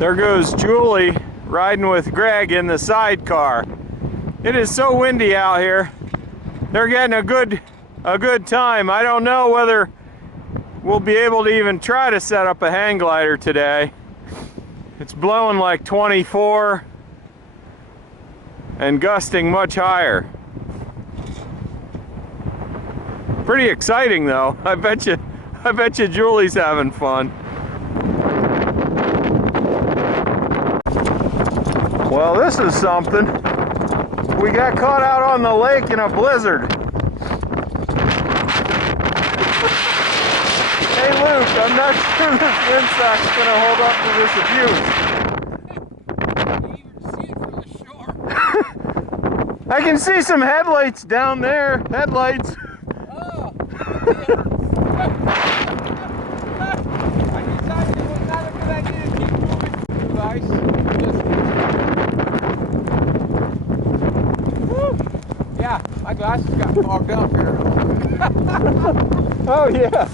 There goes Julie riding with Greg in the sidecar. It is so windy out here. They're getting a good time. I don't know whether we'll be able to even try to set up a hang glider today. It's blowing like 24 and gusting much higher. Pretty exciting though. I bet you Julie's having fun. Well, this is something. We got caught out on the lake in a blizzard. Hey Luke, I'm not sure this windsock's gonna hold up to this abuse. You can even see it from the shore. I can see some headlights down there. Headlights. Oh. I decided it was not a good idea to keep moving through the ice. Yeah, my glasses got fogged up here. Oh yeah.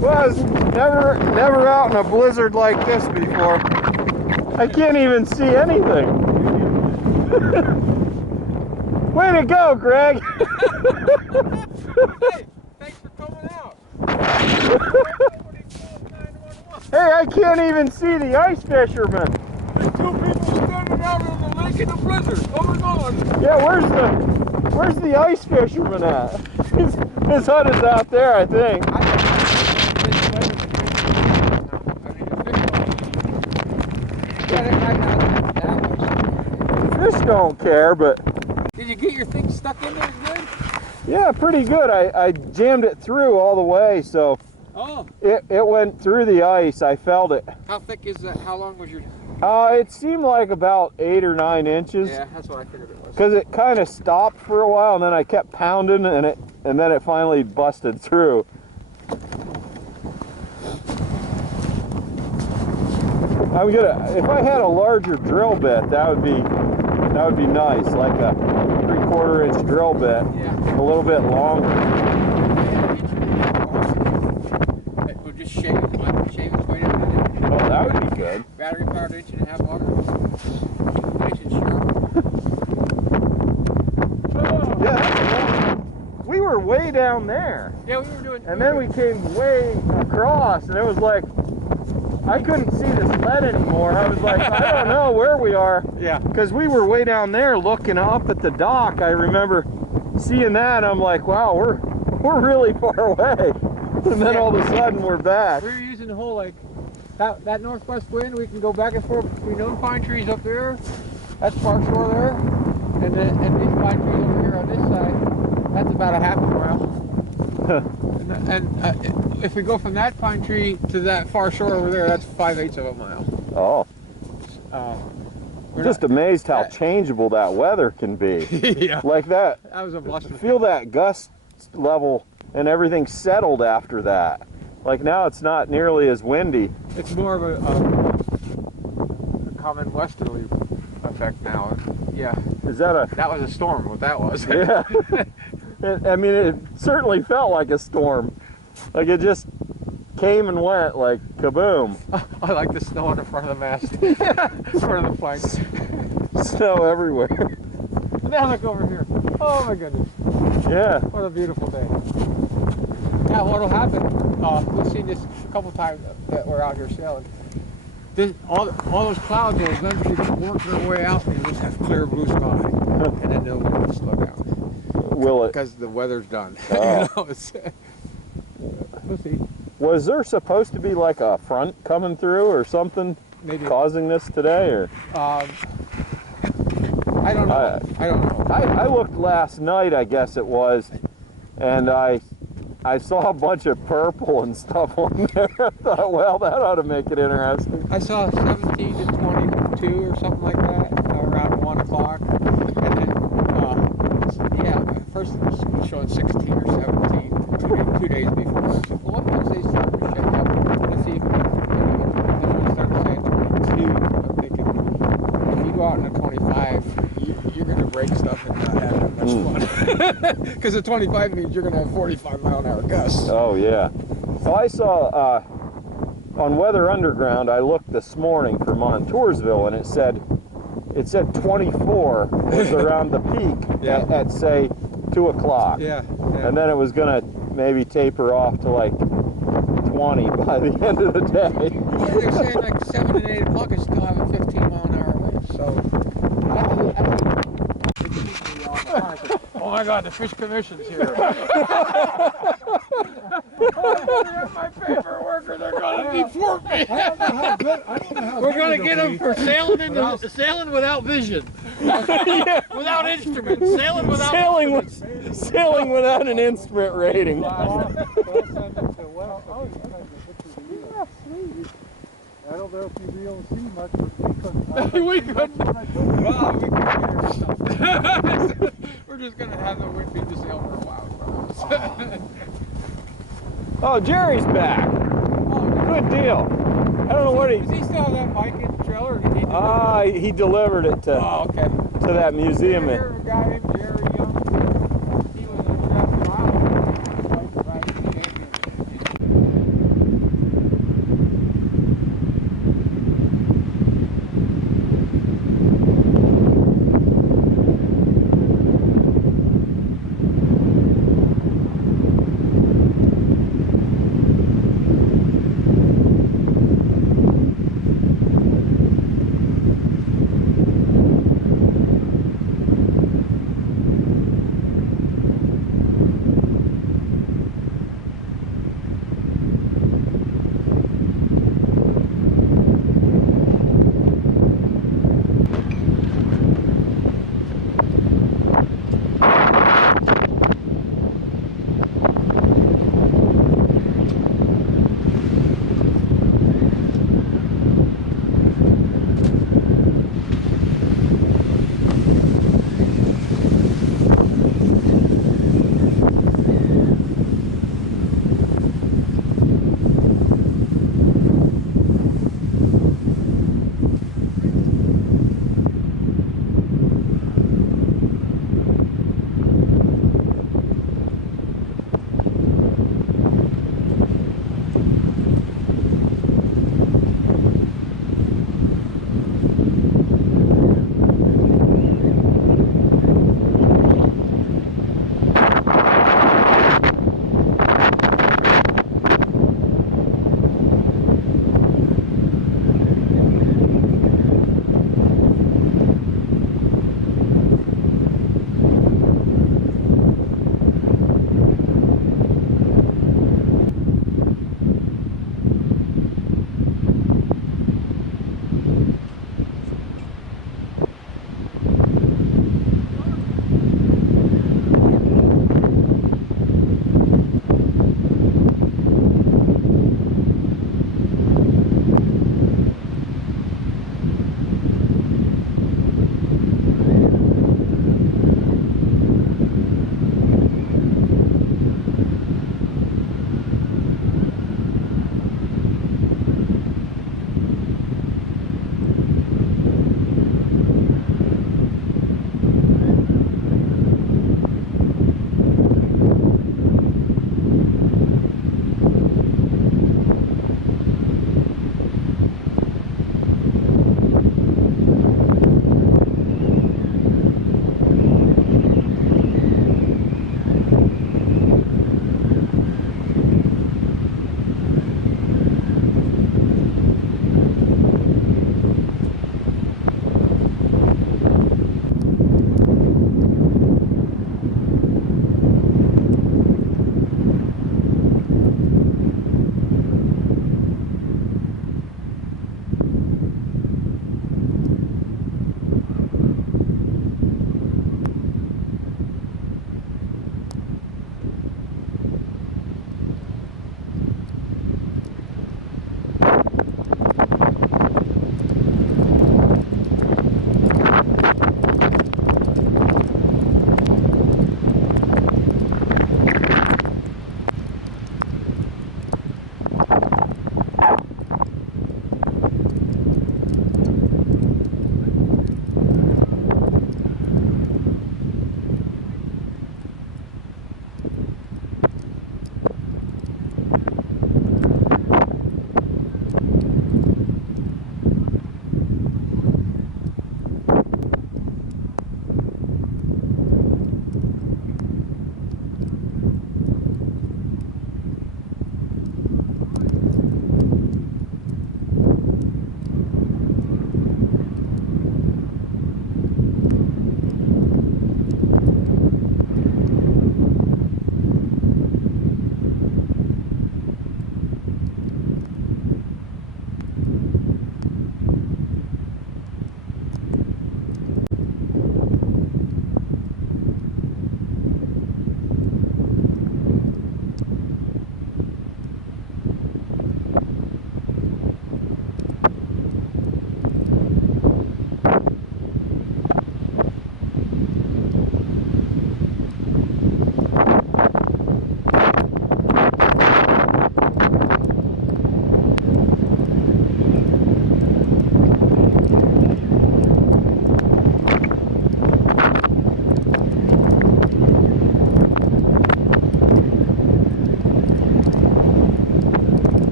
Well, I was never out in a blizzard like this before. I can't even see anything. Way to go, Greg. Hey, thanks for coming out. Hey, I can't even see the ice fisherman. There's two people standing out on the lake in a blizzard. Oh my God. Yeah, where's the ice fisherman at? His hut is out there, I think. Fish don't care, but... Did you get your thing stuck in there good? Yeah, pretty good. I jammed it through all the way, so... Oh. It went through the ice. I felt it. How thick is that? How long was your... It seemed like about 8 or 9 inches. Yeah, that's what I figured it was. Because it kind of stopped for a while, and then I kept pounding, and then it finally busted through. If I had a larger drill bit, that would be nice, like a 3/4 inch drill bit, yeah. A little bit longer. It would just shave its way down. Oh, that would be good. Battery powered 1.5 inch longer. Nice and sharp. Yeah, we were way down there. Yeah, we were doing. And then we came way across, and it was like, I couldn't see the sled anymore. I was like, I don't know where we are. Yeah. Because we were way down there looking up at the dock. I remember seeing that. I'm like, wow, we're really far away. And then all of a sudden we're back. We were using the whole like that northwest wind. We can go back and forth between those pine trees up there. That's far shore there, and these pine trees over here on this side. That's about a 1/2 mile. and if we go from that pine tree to that far shore over there, that's 5/8 of a mile. Oh. Just amazed how changeable that weather can be. Yeah. Like that. That was a bluster. Feel that gust level and everything settled after that. Like now it's not nearly as windy. It's more of a common westerly effect now. Yeah. Is that a... That was a storm, what that was. Yeah. I mean, it certainly felt like a storm. Like it just came and went like kaboom. I like the snow on the front of the mast. Yeah. In front of the flanks. Snow everywhere. Now look over here. Oh my goodness. Yeah. What a beautiful day. Now what'll happen, we've seen this a couple times that we're out here sailing. All those clouds will eventually work their way out and you just have clear blue sky. And then they'll slow down. Will it? Because the weather's done. Oh. You know, we'll see. Was there supposed to be like a front coming through or something? Maybe. Causing this today, or? I don't know. I don't know. I looked last night, I guess it was, and I saw a bunch of purple and stuff on there. I thought, well, that ought to make it interesting. I saw 17 to 22 or something like that around 1 o'clock. And then, yeah, first it was showing 16 or 17 2 days before. I said, well, once they start to shake up, let's see if we can start to say 22. I'm thinking, if you go out in a 25, you're going to break stuff and not have that much fun. Because a 25 means you're going to have 45 mile an hour gusts. Oh, yeah. Well, I saw on Weather Underground, I looked this morning for Montoursville, and it said 24 was around the peak Yeah. at say 2 o'clock. Yeah. And then it was gonna maybe taper off to like 20 by the end of the day. Yeah, they're saying like 7 and 8 o'clock I still have a 15-mile-an-hour wind. So, oh my God, the Fish Commission's here. My paperwork, or they're gonna deport me. We're gonna get them for sailing without vision, without instruments, Sailing without an instrument rating. I don't know if you'll be able to see much, but we couldn't. Well, we couldn't. We're just gonna have the wind beat the sail for a while. Oh, Jerry's back. Good deal. I don't know what Does he still have that bike in the trailer? Or did he deliver it? he delivered it to Okay. to that museum. You ever hear of a guy named Jerry Young? He was in Trapping Island. Bike riding champion.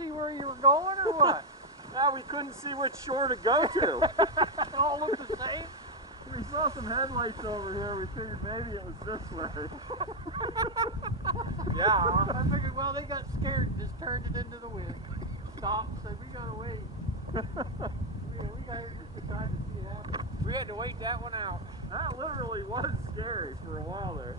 see where you were going or what? Now we couldn't see which shore to go to. They all look the same. We saw some headlights over here. We figured maybe it was this way. Yeah. I figured, well, they got scared and just turned it into the wind. Stopped, said, we gotta wait. We got just the time to see it happen. We had to wait that one out. That literally was scary for a while there.